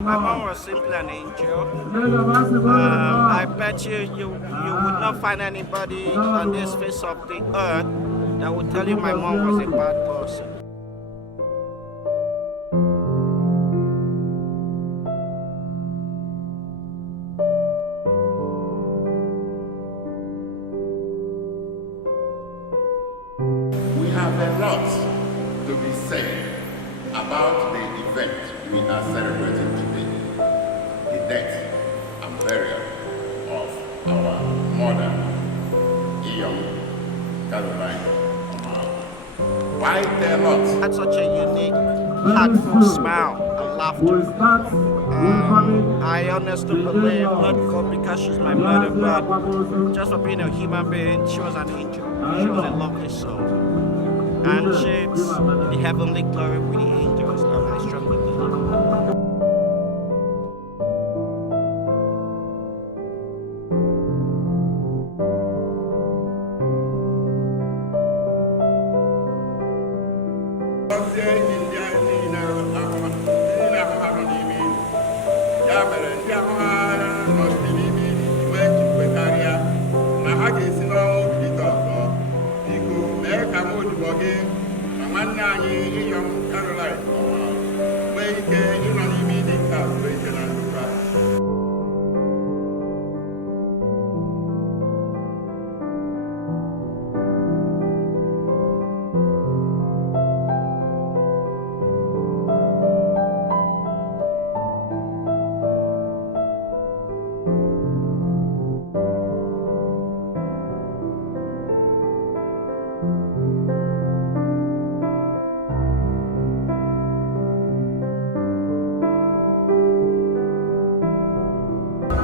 My mom was simply an angel. I bet you would not find anybody on this face of the earth that would tell you my mom was a bad person. We have a lot to be said about the event we are celebrating today, the death and burial of our mother, young Caroline Omalu. Why tell us? Had such a unique, heartful smile and laughter. I honestly believe, not because she's my mother, but just for being a human being, she was an angel. She was a lovely soul. And she's in the heavenly glory with the angels, I strongly believe.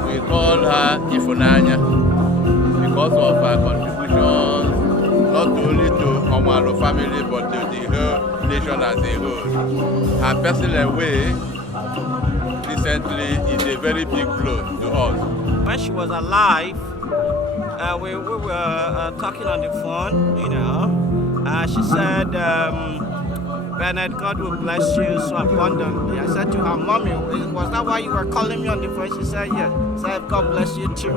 We call her Ifunanya because of her contributions not only to Omalu family but to the whole nation as a whole. Her personal way recently is a very big blow to us. When she was alive, we were talking on the phone, she said, Bernard, God will bless you so abundantly. I said to her, Mommy, was that why you were calling me on the phone? She said, yes. I said, God bless you too.